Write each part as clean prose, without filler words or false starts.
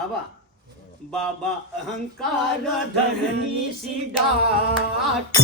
बाबा बाबा अहंकार धरणीसी डाट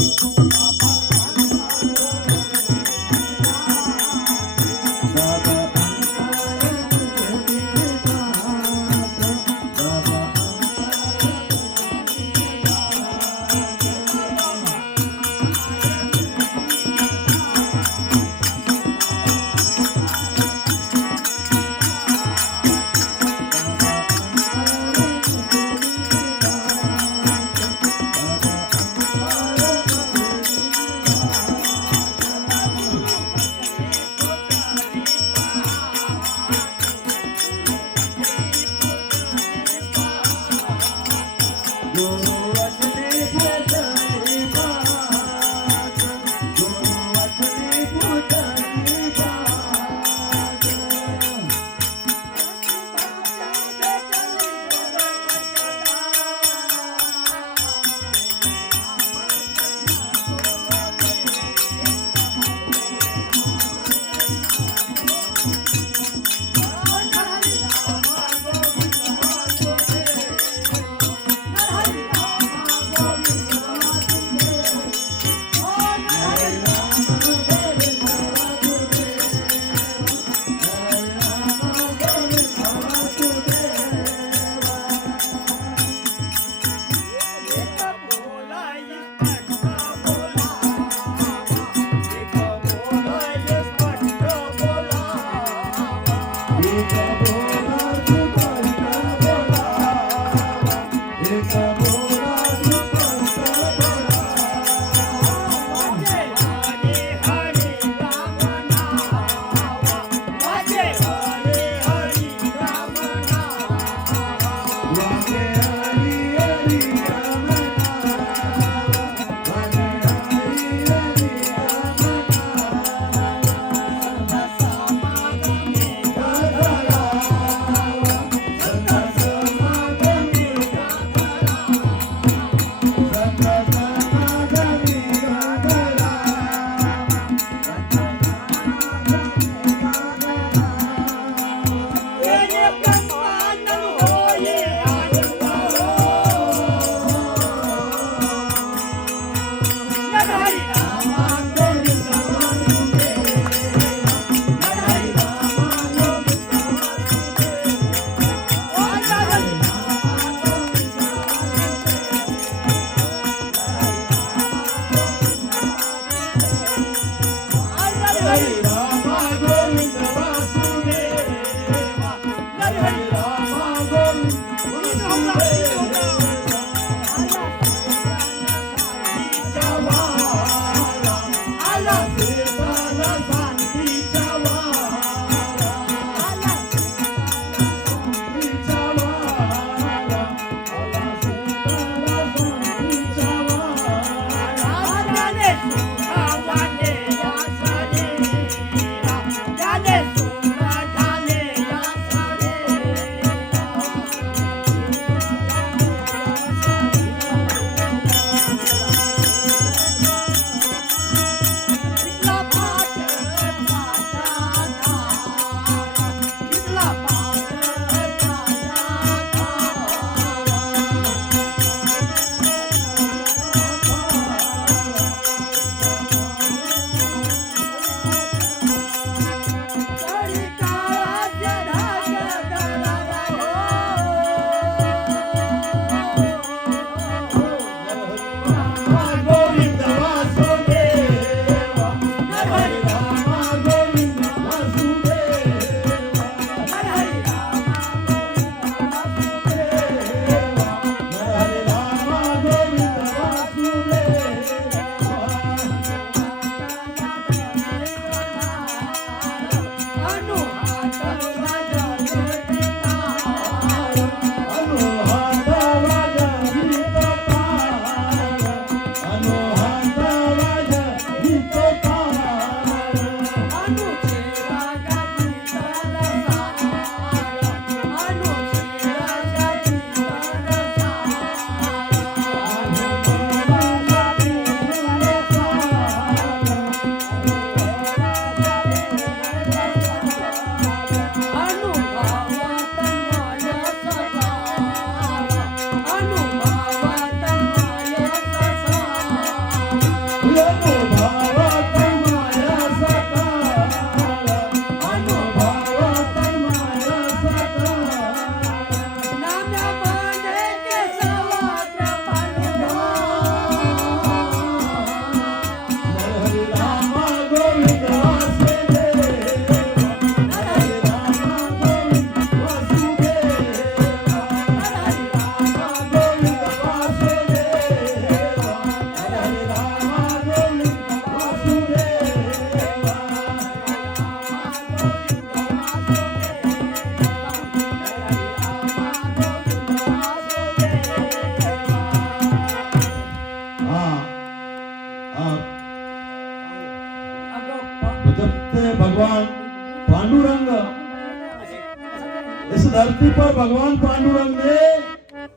धरती पर भगवान पांडुरंग ने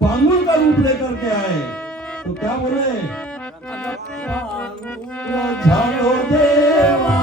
पांगुर का रूप लेकर के आए, तो क्या बोले? झालो देवा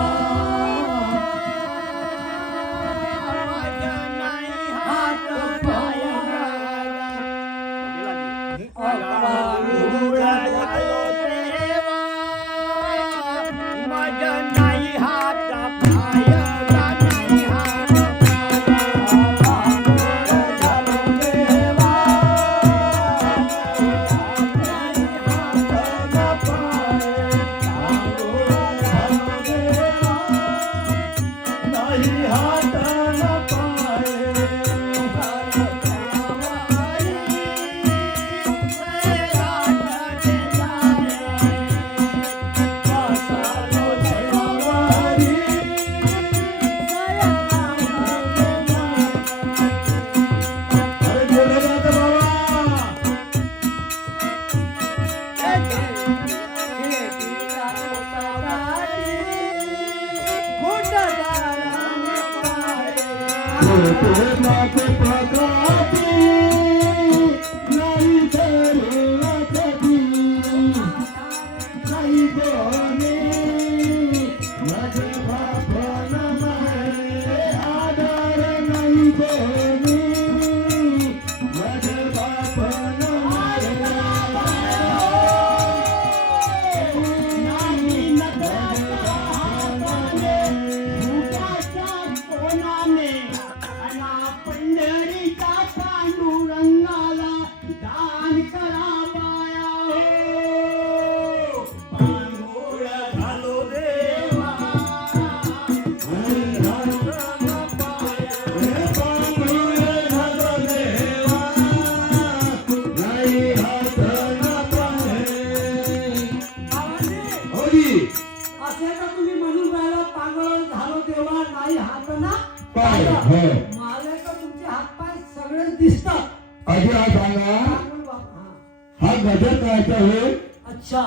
अच्छा,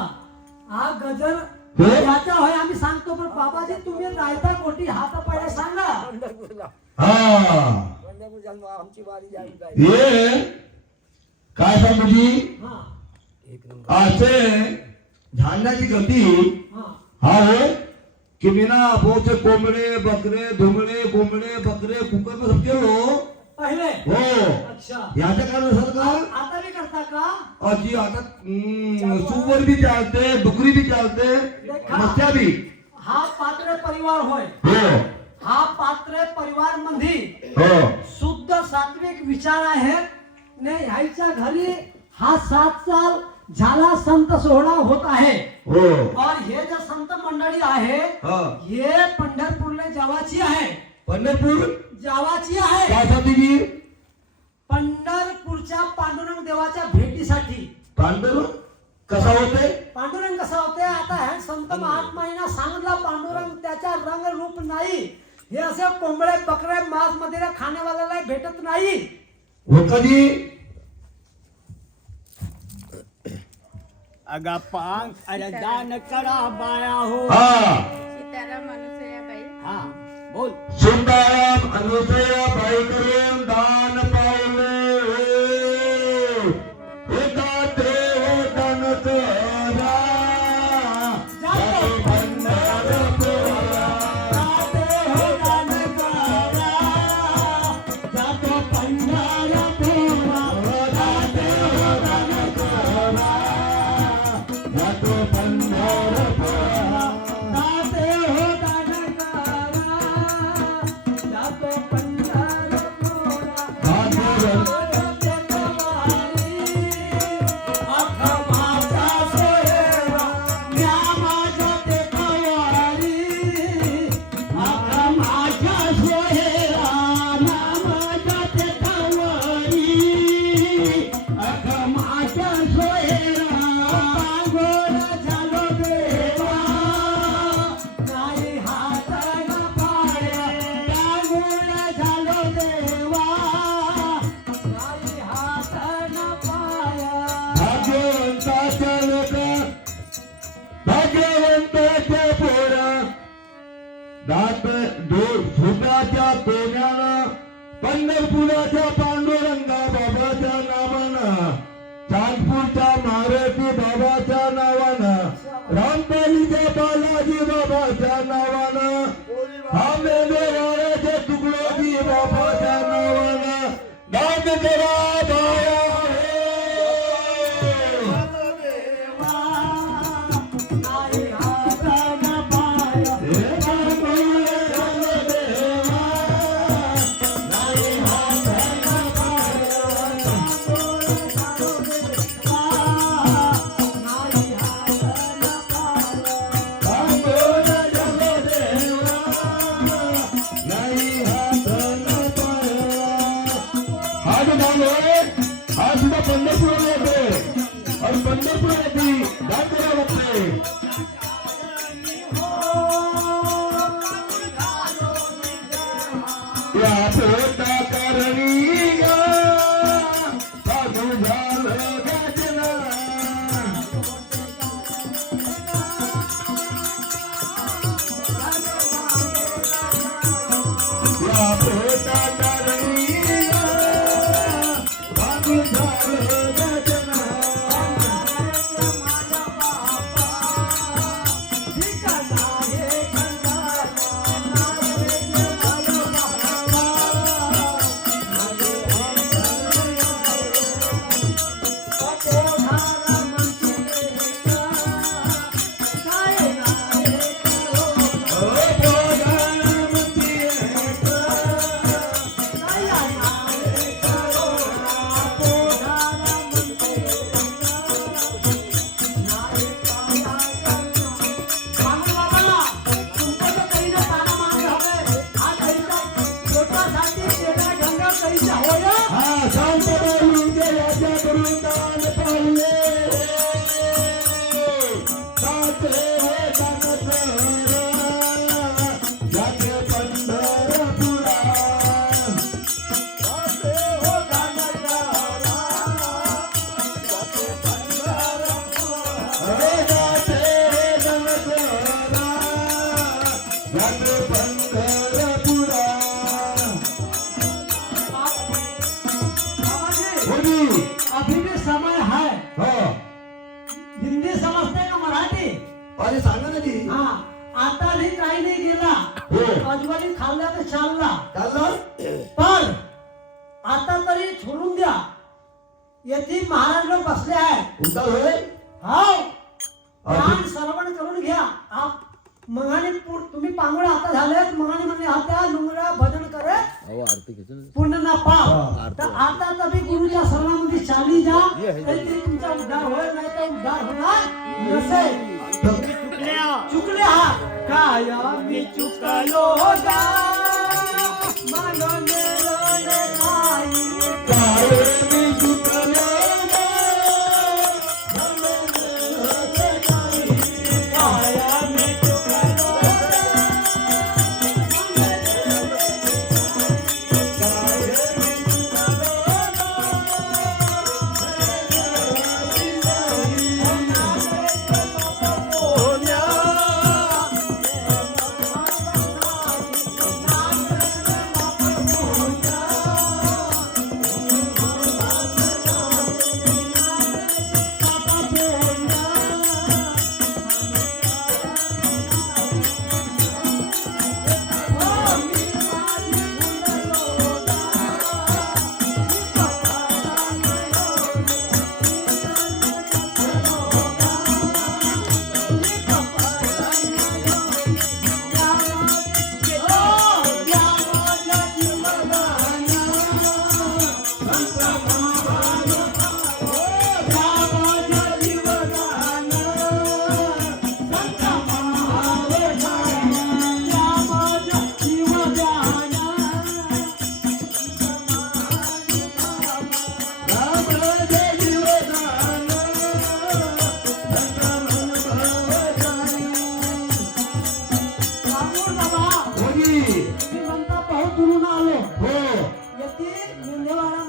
हा गजर याचा होय आम्ही सांगतो, पण बाबाजी तुम्ही रायता कोटी हात पाय सांगा. ये काय सांगूजी असे झाडाची गती हा है कि बिना बोचे कोंबडे बकरे धुमडे कोंबडे बकरे कुकर में सब चलो पहिले हो. अच्छा, याचं कारण असं का आता भी करता का? अजी आता सुवर भी चालते बकरी भी चालते मत्स्या भी. हा पात्रे परिवार होय. हो हा पात्रे परिवार मध्ये हो शुद्ध सात्विक विचार आहेत ने ह्याच्या घरी हा 7 साल झाला संत सोहळा होत आहे. हो और हे जे संत मंडळी आहे हे पंढरपूरला जावाची आहे. पंढरपूर जावाची आहे. काय सांगते पंढरपूरच्या पांडुरंग देवाच्या भेटीसाठी. पांडुरंग कसा होते? पांडुरंग कसा होते आता ह्या संत महात्माईना सांगितलं पांडुरंग त्याच्या रंग रूप नाही. हे असे कोंबडे बकरे मांस मदिरा खाण्यावाल्याला भेटत नाही. वो कधी अगा पांग अरे दान करा बाया हो. सीताराम अनुसयाबाई. हा बोल. सीताराम अनुसया बाई करून दान पावले एका देव दान करा जातो पंढरपुरा जातो दान करा जातो पंढरपुरा जातो दान करा जातो पंढरपुरा जातो दान करा जातो पंढरपुरा चांदपूरच्या मारुती बाबाच्या नावानं, रामपालीच्या बालाजी बाबाच्या नावानं, हा मेंढेवाड्याचे तुकडोजी बाबाच्या नावानं दान करा बाया हा सुद्धा पंढरपूर येते आणि पंढरपूर येते दाखला लागते या पोटा करणी गा साधू झालं गाजना या पोटा करणी अभी भी समय है। हिंदी समजते का मराठी? अरे सांगा ना ती हा आता नाही काही नाही गेला अजवानी खाल्ला तर चालला पण आता तरी सोडून द्या येथे महाराज लोक बसले आहे हाव ध्यान श्रवण करून घ्या आप मगाने तुम्ही पांगुळे आता झाले मगाने म्हणजे आता लुंगडा भजन करे पुण्य ना पाव तर आता तभी गुरुच्या शरणामध्ये चाली जा काहीतरी तुमचा उद्धार होईल नाही तर उद्धार होणार नसेल चुकले हा काय मी चुकलो गा मानने लोने नाही मी चुकलो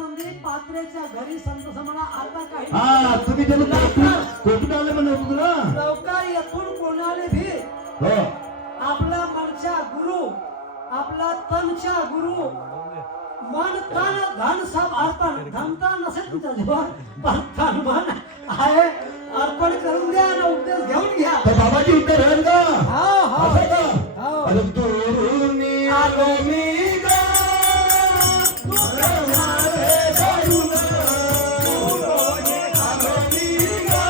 घरी संत समोर आता काही हा तुम्ही कुठून आले म्हणे तुला लवकर येथून कोणाले भी आपला मनचा गुरु आपला तनचा गुरु मन तन धन सब अर्पण धन तर नसेल तुझ्या जीवन पण तन मन आहे अर्पण करून द्या आणि उपदेश घेऊन घ्या. तर बाबाजी उत्तर राहील का? हो असं का? हो अरे दुरुनी आलो मी गा, दुर्गारे दारुण, दुरुनी आलो मी गा,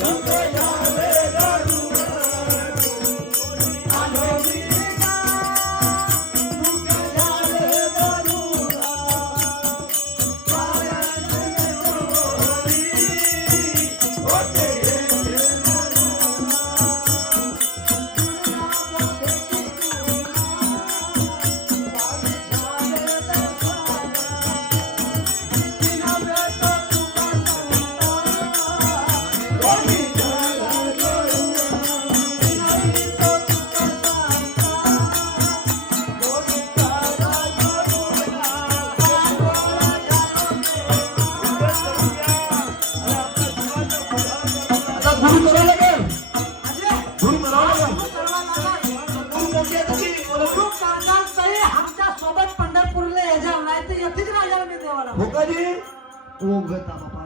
दुर्गारे दारुण, आलो मी गा, दुर्गारे दारुण, पायाने गोरी, होते आता गुरु करावं लागेल. गुरु करावं लागेल. गुरु मोठी आहे तुझी. गुरु करणार तरी आमच्या सोबत पंढरपूरला यायचं नाही तर येथेच राजाला मी देवाला हो का जी? ओ गता बापा.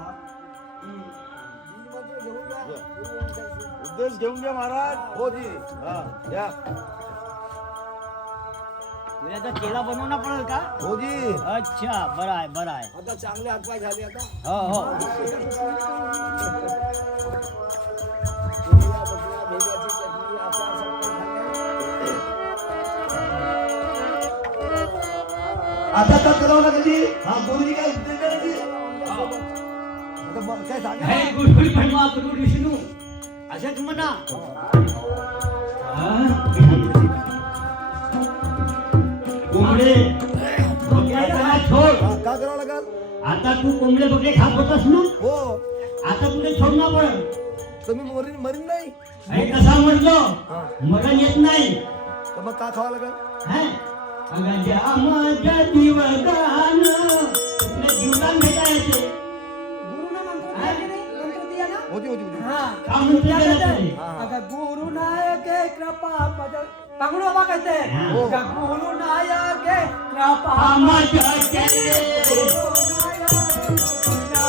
उपदेश घेऊन घ्या महाराज. हो जी. हा या. तुला तर केला बनवणं पडेल का? हो जी. अच्छा बरं आहे बरं आहे. आता चांगले हातपाय झाले आता. हो हो पुरीला बकरा, भेंड्याची चटणी, अचार सगळं खाल्लं. आता का करावं लागेल जी? हा गुरुजी काय उपदेश करायची? आता काय सांगा. हे गुरुजी म्हणवा गुरु विष्णू असंच म्हणा. कोंबडे बकऱ्या खायला सोड. का करावं लागेल? आता तू कोंबडे बकरे खात होतास ना, हो. आता तुला सोडणार पडेल. तुम्ही मरीन नाही. अरे कसा म्हणलो हा. मरण येत नाही. तर मग का खावं लागेल? है? अगं ज्या माझ्या दिवदान तुला जीवदान भेटा येते. गुरुना मंत्र दिया की नाही? मंत्र दिया ना? होती होती होती. हा. का म्हणते क्या त्याला कहते तुम्ही? हैं? अगर गुरु नायक के कृपा पद पगड़ो बाबा कहते हैं हाँ। अगर गुरु नायक के कृपा आमच्या केले. गुरु नायक के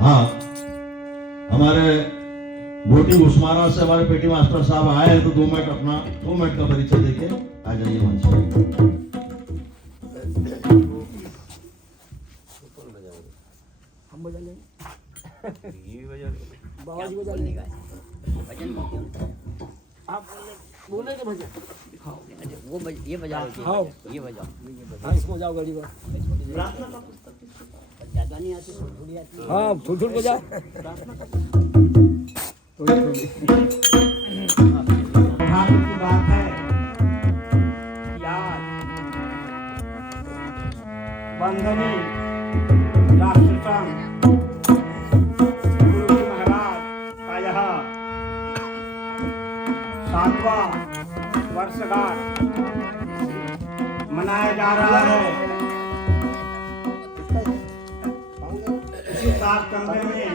हाँ हमारे छोटी घुसमारा से हमारे पेटी मास्टर साहब आए हैं, तो 2 मिनट का परिचय देके आ जाइए मंच पे। हम बजा लेंगे, बाबा जी बजा लेंगे। आप बोले तो भजन वो ये बजाओ, हाँ। ये बजाओ। हाँ, इसको बजाओ गाड़ी को। ज्यादा नहीं आती, थोड़ी आती है। हाँ, थोड़ी थोड़ी बजाओ। भाग्य की बात है कि आज बंदनी राष्ट्रसंघ गुरु जी महाराज का यह 7वां वर्षगांठ मनाया जा रहा है। इसी तारतम्य में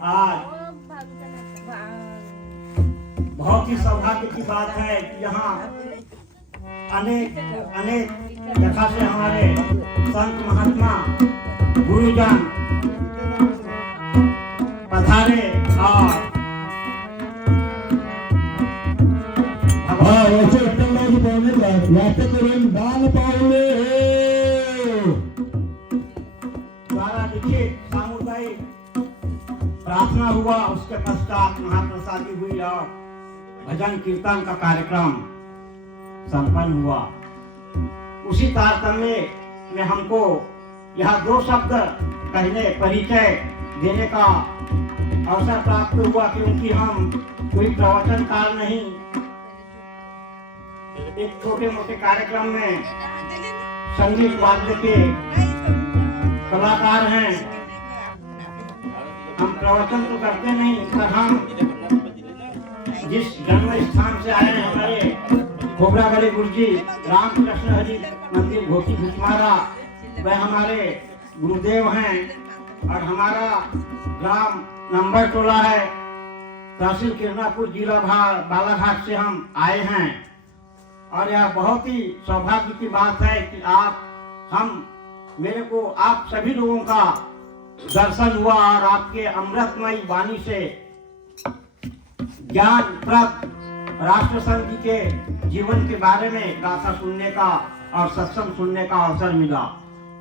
आज बहुत ही सौभाग्य की बात है कि यहाँ अनेक जगह से हमारे संत महात्मा गुरुजन पधारे और याचे विठ्ठलरावजी पाहुणे वाटे करून दान पावले द्वारा लिखित सामुदायिक प्रार्थना हुआ, उसके पश्चात महाप्रसादी हुई और भजन कीर्तन का कार्यक्रम संपन्न हुआ। उसी तारतम्य में हमको यह 2 शब्द कहने परिचय देने का अवसर प्राप्त हुआ, क्योंकि हम कोई प्रवचनकार नहीं, एक छोटे मोटे कार्यक्रम में संगीत वाद्य के कलाकार हैं। हम प्रवचन तो करते नहीं, पर हम जिस जन्म स्थान से आए हैं, हमारे खोबरा गले गुरु जी रामकृष्ण हरि मंदिर घोटी घुसमारा, वह हमारे गुरुदेव हैं और हमारा ग्राम नंबर टोला है, तहसील किरनापुर, जिला बालाघाट से हम आए हैं। और यह बहुत ही सौभाग्य की बात है कि मेरे को आप सभी लोगों का दर्शन हुआ और आपके अमृतमयी वाणी से ज्ञानप्रद राष्ट्रसंघ जी के जीवन के बारे में गाथा सुनने का और सत्संग सुनने का अवसर मिला।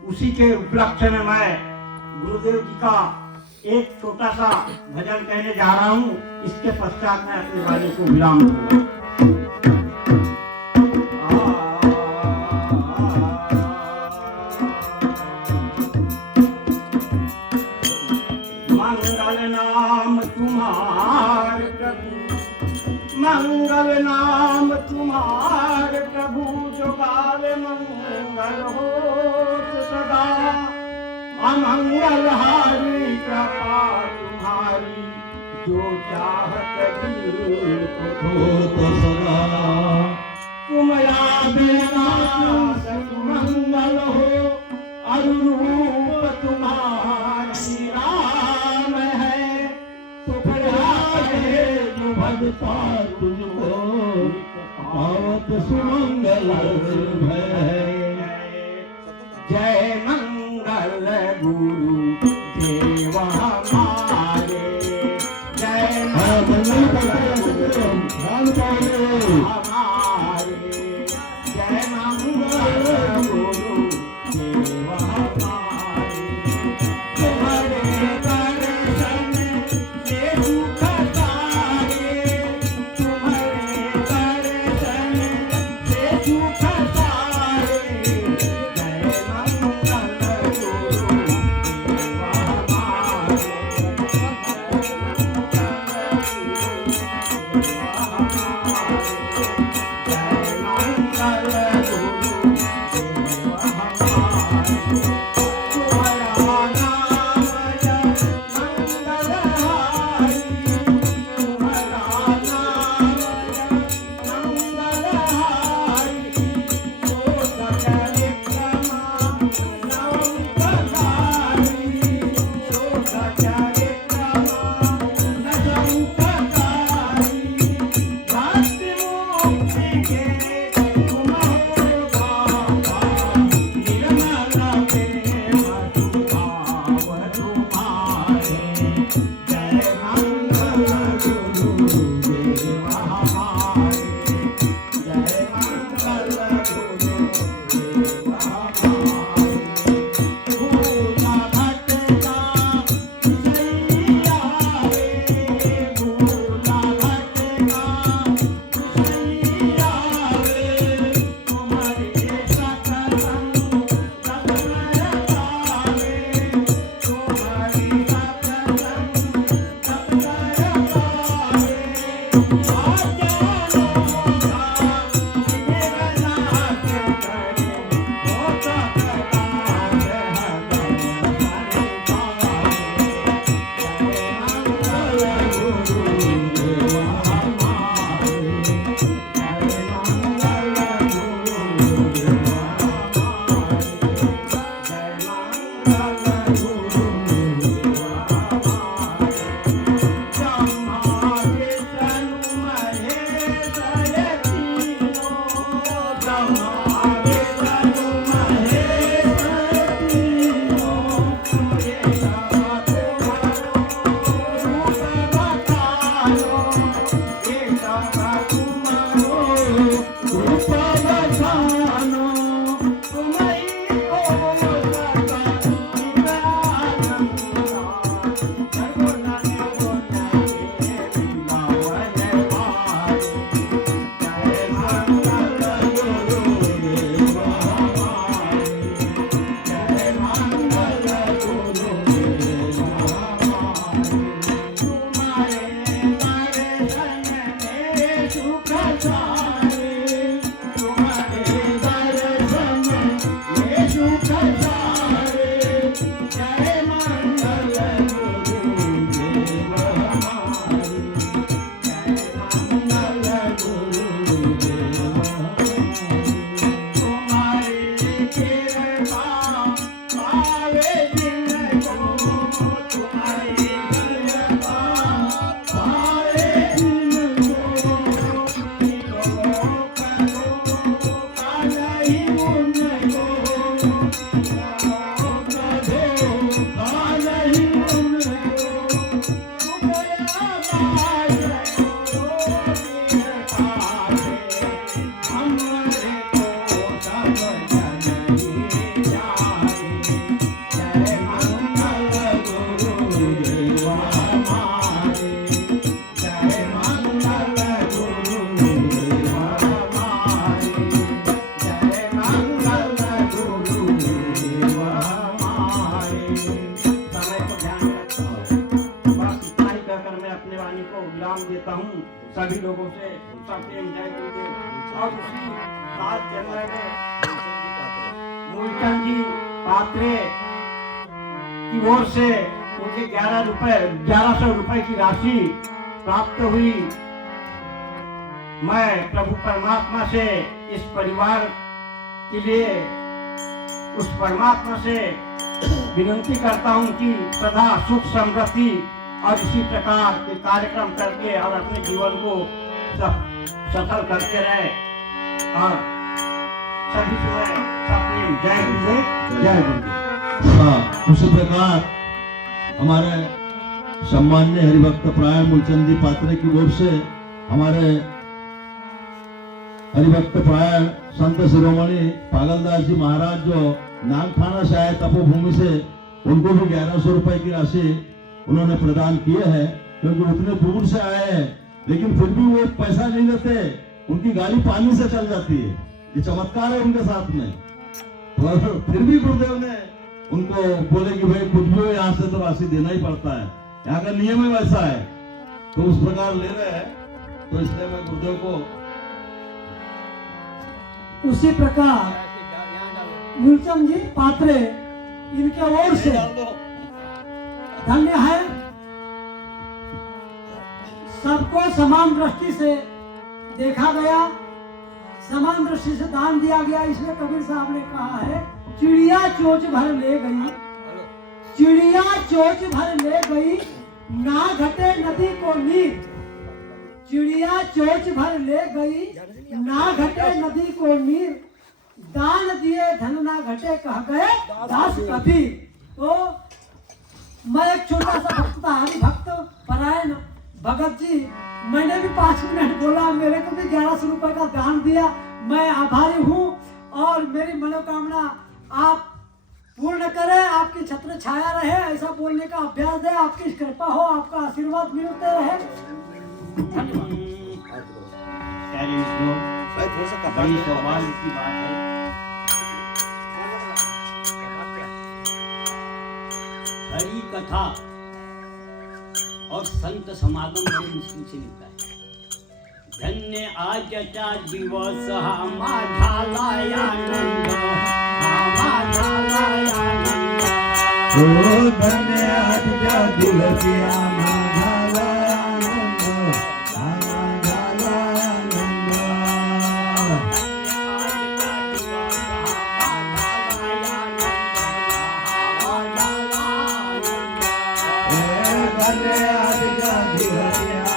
उसी के उपलक्ष्य में मैं गुरुदेव जी का एक छोटा सा भजन कहने जा रहा हूँ। इसके पश्चात मैं अपनी वाणी को विराम दूंगा। मंगल नाम तुम्हार प्रभु, मंगल नाम तुम्हार प्रभु, जो गावे मंगल होत सदा। अमंगल हारी कृपा तुम्हारी, जो चाहत दिल को होत सदा। तुम बिना मंगल हो, अनुरूप तुम्हारी राम है। जो भजता तुझको, पावत सुमंगल है। जय मंगल गुरु देव हमारे, जय मंगल हमारे, जय मंगल गुरु देव हमारे। तुम्हारे दर्शन से दुख सारे, तुम्हारे दर्शन से दुख सारे। सप्रेम जय गुरुदेव। और उसी बात जन्म में मूलचंद जी पात्रे की ओर से मुझे 1100 रुपए की राशि प्राप्त हुई। मैं प्रभु परमात्मा से इस परिवार के लिए उस परमात्मा से विनती करता हूं कि सदा सुख समृद्धि और इसी प्रकार के कार्यक्रम करके और अपने जीवन को सफल करते रहे। और सभी समय सप्रेम जय गुरुदेव जय गुरुदेव। हाँ, उसी प्रकार हमारे सम्मान्य हरिभक्त प्राण मूलचंद जी पात्रे की ओर से हमारे हरिभक्त प्राण संत शिरोमणि पागलदास जी महाराज जो नागठाना से आए तपोभूमि से, उनको भी 1100 रुपए की राशि उन्होंने प्रदान किए हैं, क्योंकि उतने दूर से आए हैं लेकिन फिर भी वो पैसा नहीं लेते, उनकी गाड़ी पानी से चल जाती है। ये चमत्कार है उनके साथ में। तो फिर भी गुरुदेव ने उनको बोले कि भाई कुछ भी हो यहाँ से तो राशि देना ही पड़ता है, यहाँ का नियम ही वैसा है। तो उस प्रकार ले रहे हैं, तो इसलिए मैं गुरुदेव को उसी प्रकार मूलचंद जी पात्रे इनके ओर से धन्य है। सबको समान दृष्टि से देखा गया, समान दृष्टि से दान दिया गया। इसलिए कबीर साहब ने कहा है, चिड़िया चोंच भर ले गई, चिड़िया चोंच भर ले गई, ना घटे नदी को नीर। चिड़िया चोंच भर ले गई, ना घटे नदी को नीर, दान दिए धन ना घटे कह गए दास कभी। तो मैं एक छोटा सा भक्त था, हरि भक्त परायण भगत जी, मैंने भी 5 मिनट बोला, मेरे को भी 1100 रुपए का दान दिया। मैं आभारी हूँ और मेरी मनोकामना आप पूर्ण करें, आपकी छत्र छाया रहे, ऐसा बोलने का अभ्यास है। आपकी कृपा हो, आपका आशीर्वाद मिलते रहे। बड़ी सौभाग्य की बात है। हरि कथा और संत समागम बड़ी मुश्किल से मिलता है। धन्य आजचा दिवस हा झालाया आनंद, हा झालाया आनंद। ओ धन्य आजचा दिवस हा झालाया आनंद, हा झालाया आनंद। धन्य आजचा दिवस हा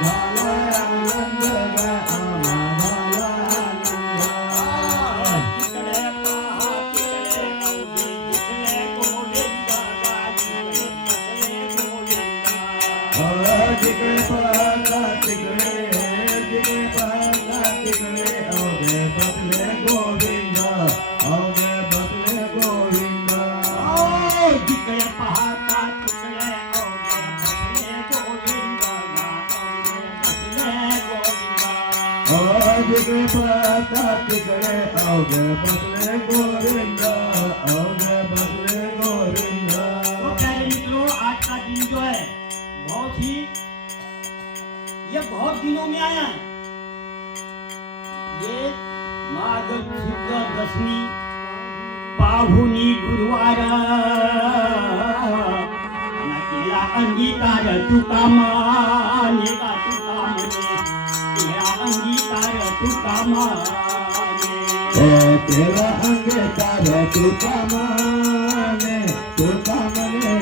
झालाया आनंद, हा झालाया आनंद। जिकडे पाहता तिकडे, जिकडे पाहता तिकडे, अवघे बसले गोविंद, अवघे बसले गोविंद। जिकडे पाहता तिकडे अवघे बसले गोविंद, अवघे बसले गोविंद। जिकडे पाहता तिकडे अवघे बसले गोविंद, अवघे बसले गोविंद। तो प्यारे मित्रों, आज का दिन जो है ये बहुत दिनों में आया है। ये माघ शुक्ल दशमी पाहुनी गुरुवार, केला अंगीकार तुका माने का तुका मने, केला अंगीकार तुका माने, तेरा अंगीकार तुका माने, तुका मने,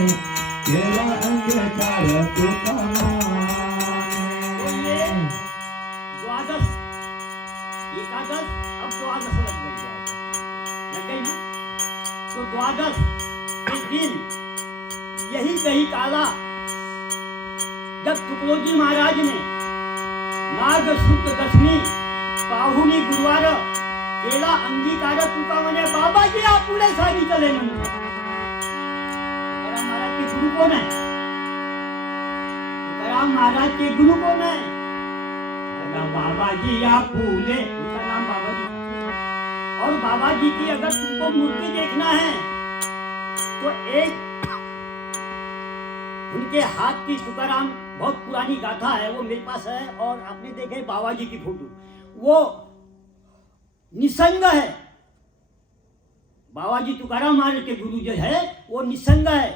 तेरा अंगीकार तुका माने। द्वादश एकादश, अब द्वादश लग गई ना। तो द्वादश के दिन यही कही काला, जब तुकडोजी महाराज ने माघ शुक्ल दशमी पाहुनी गुरुवार केला अंगीकार तुका म्हणे, बाबाजी आप पुढे सांगितले म्हणून। तुकाराम महाराज के गुरु कौन है? तुकाराम महाराज के गुरु कौन है? बाबा जी आप फूले, उसका नाम बाबा जी। और बाबा जी की अगर तुमको मूर्ति देखना है तो एक उनके हाथ की तुकाराम बहुत पुरानी गाथा है, वो मेरे पास है। और आपने देखे बाबा जी की फोटो, वो निसंग है। बाबा जी तुकाराम महाराज के गुरु जो है वो निसंग है,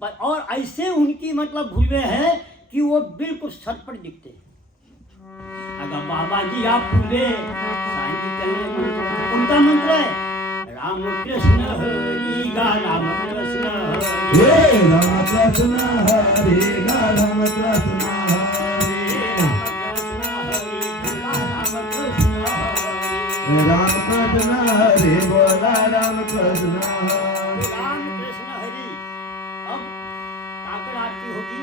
पर और ऐसे उनकी मतलब भूले है कि वो बिल्कुल सर पर दिखते हैं। अगर बाबा जी आप भूले उनका मंत्र है राम कृष्ण हरि गा राम कृष्ण हरि राम कृष्ण हरि गा राम कृष्ण राम कृष्ण हरि बोला राम कृष्ण हरि। अब काकड़ आरती होगी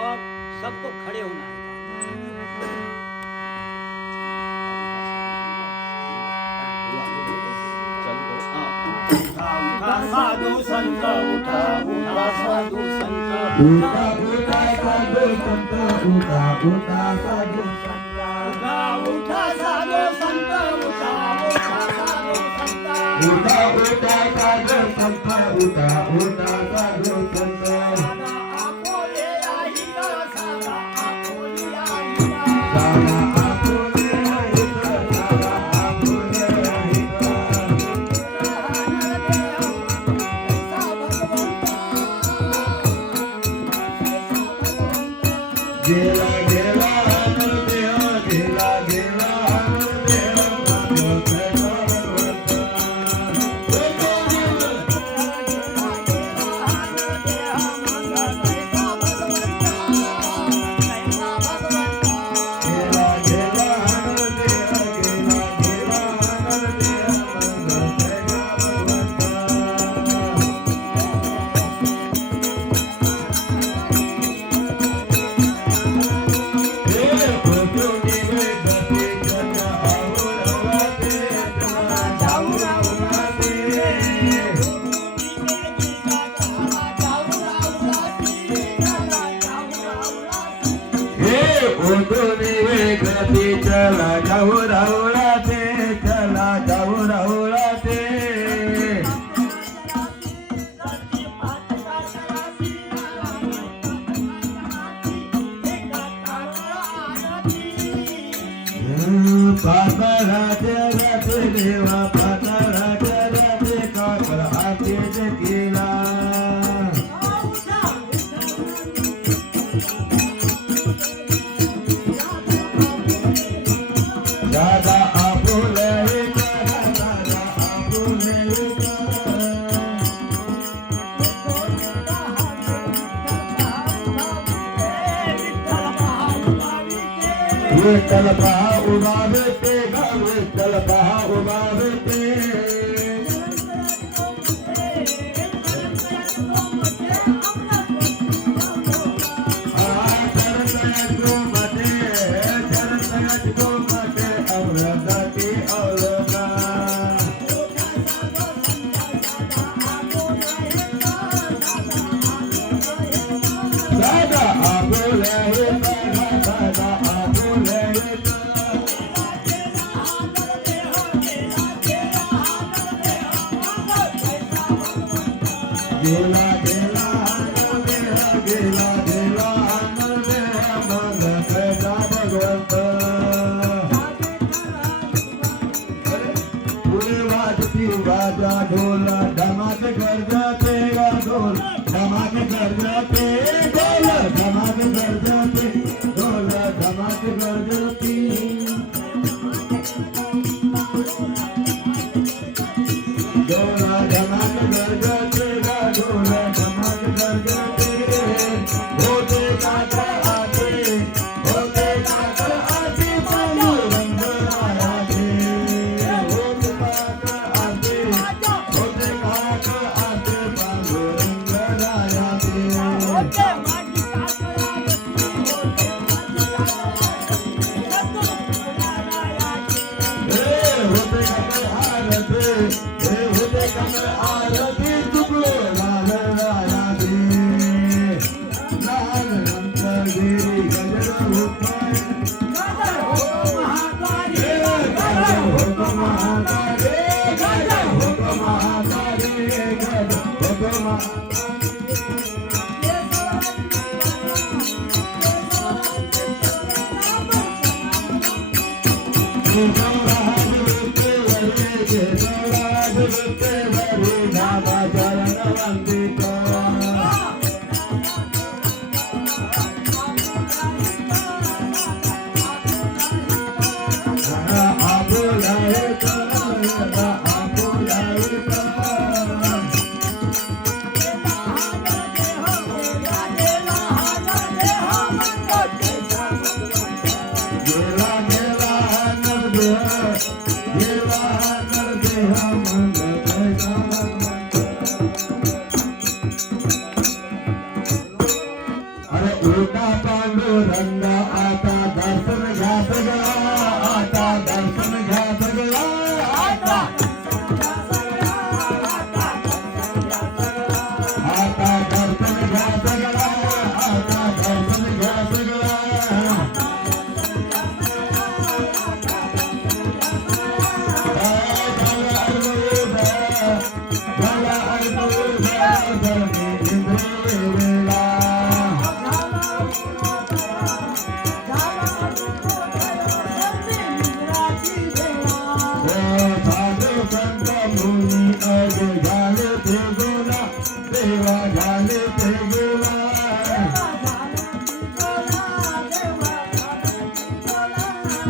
और सबको खड़े होना है। साधु संत उठा उठा साधु संत उठा उठा साधु संत उठा उठा साधु संत उठा साधु संत उठा उठा साधु संत उठा उठा साधु संत उठा उठा साधु संत साधा आपोले आईगा साधा आपोले आईगा साधा आपोले आईगा साधा आपोले आईगा गेला गेला नरदेह गेला गेला नरदेह माझ्या कैसा गेला गेला नरदेह गेला गेला नरदेह माझ्या चला जाऊ राहुळाते चला जाऊ राहुळाते पातळाच्या राते देवा पातळाच्या राते काकड आरतीच केला दादा आपुले दादा आपुले विठ्ठल पहा उभावे ते गाव विठ्ठल पहा उभावे ते अमृताची अवलगा दादा आपुले दादा आपुले गेला गेला गेला गेला मन कैसा भगवंत पुरे वाजती वाजा ढोल धमाक गरजते गा ढोल धमाक गरजते ढोल धमाक गरजते ढोल धमाक गरजती ढोल धमाक गरजते गा ढोल धमाक गरजते होते काका आते होते काका आते पालू रंग आया होते काका आते होते काका आते पालू रंग आया होते काका आरते होते काका आरती तुकलो लाल आया लाल रंग देवी गजर उपाय देवा नर देहा मंद कैसा अरे उलटा पांडुरंग आता दर्शन घ्या सगळा आता दर्शन घ्या सगळा आता दर्शन घ्या सगळा आता दर्शन घ्या सगळा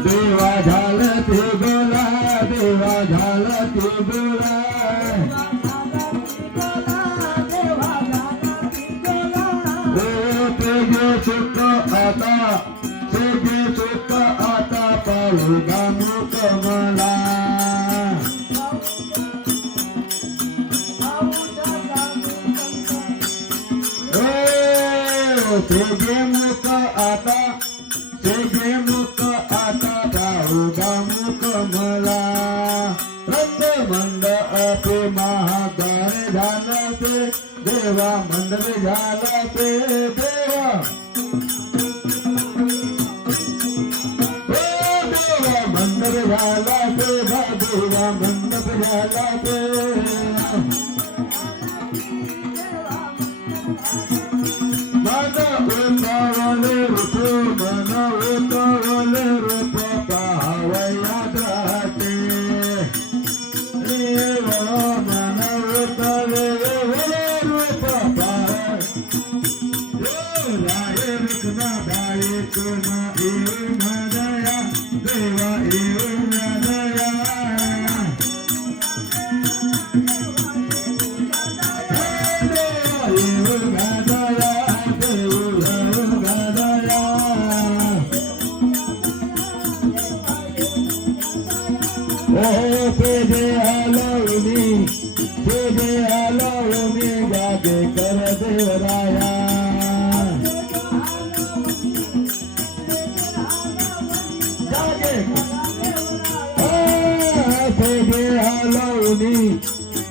देवा झाला ते गोला देवा झाला ते गोला तेजे सुख आता तेजे सुख आता पाहू गामू कमला तेजे मुख आता तेजे मुख आता पाहू गामू कमला रंग मंद अपे महादार झाला ते देवा मंडल झाला ते देवा देवा मंडल झाला ते देवा मंडप झाला ते माझा उतावले रूप मन उतावले रूप पाहावया जाते मन उतावले रूप पाहावया कृष्ण दाये तुम येऊन दया देवा येऊन दया तेजे आलोनी जागे कर देवराया जागे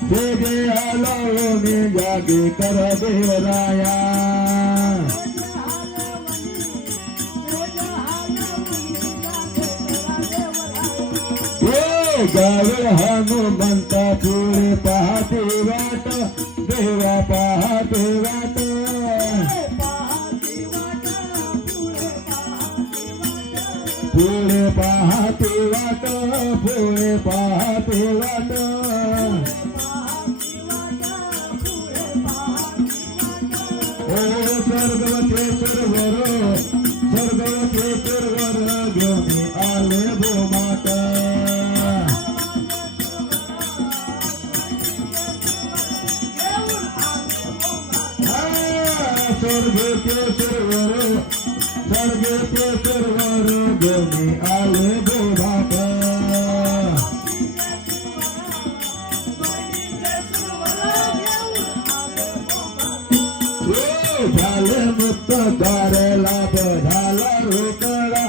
तेजे आलोनी जागे कर देवराया गावळ हनुमंता पुढे पाहते वाट देवा पाहते वाट पुढे पाहते वाट पुढे पाहते वाट ओ स्वर्गवतेश्वर घेऊन आले भूमाता स्वर्गेचे सर्वर घेऊन आले भूमाता झाले मुक्त द्वारे लाभ झाला रोकडा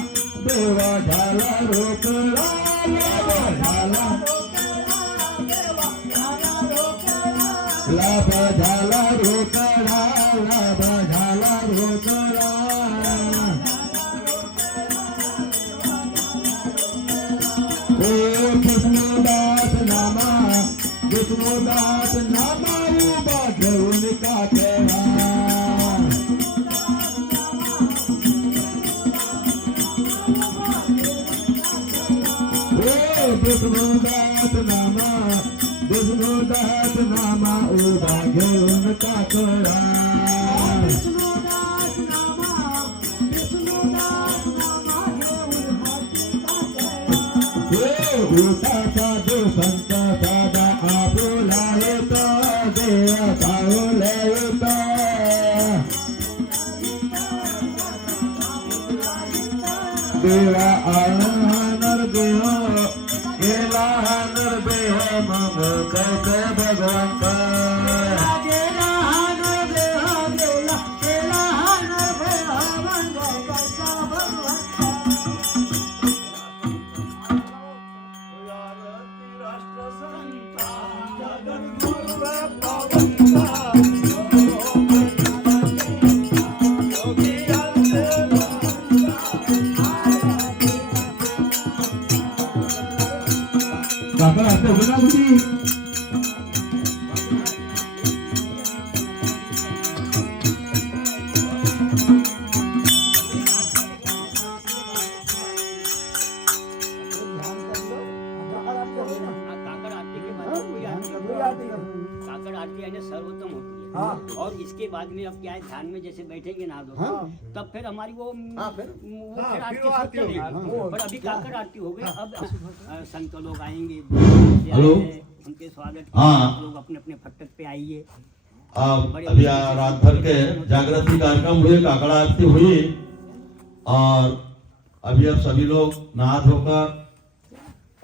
देवा झाला रोकडा लाभ झाला रोकडा लाभ झाला रोकडा ओ विष्णुदास नामा उभा घेऊन काठेवा विष्णुदास नामा उभा घेऊन काठेवा साधू संत साधा आपुला येतो देव पाहुले येतो देवा आनंद देव गेला नर देह मग कैसे भगवंत गेला नर देह गेला गेला नर देह मंग कैसा भगवंता काका असते होते ना तुझी काकड़ आरती के बाद कोई आरती काकड़ आरती यानी सर्वोत्तम होती है और इसके बाद में अब क्या है ध्यान में जैसे बैठेंगे ना आप लोग तब फिर हमारी वो फिर आरती सब चलेगी पर अभी काकड़ आरती हो गई अब संत लोग आएंगे हेलो। उनके स्वागत हाँ। आप लोग अपने अपने फटक पे आइए अभी रात भर के जागृति कार्यक्रम हुए, काकड़ा आरती हुई और अभी अब सभी लोग नहा धोकर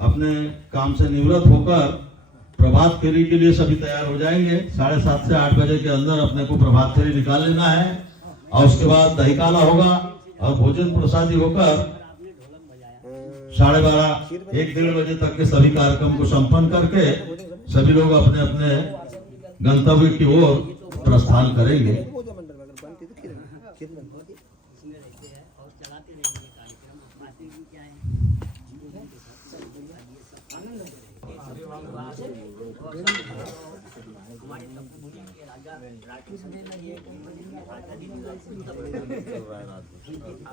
अपने काम से निवृत्त होकर प्रभात फेरी के लिए सभी तैयार हो जाएंगे। 7:30 से 8 बजे के अंदर अपने को प्रभात फेरी निकाल लेना है और उसके बाद दही काला होगा और भोजन प्रसादी होकर 12:30 1-1:30 बजे तक के सभी कार्यक्रम को संपन्न करके सभी लोग अपने अपने गंतव्य की ओर प्रस्थान करेंगे। हमारे तपोवन के राजा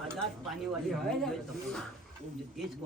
आजाद पाने वाले जो देश को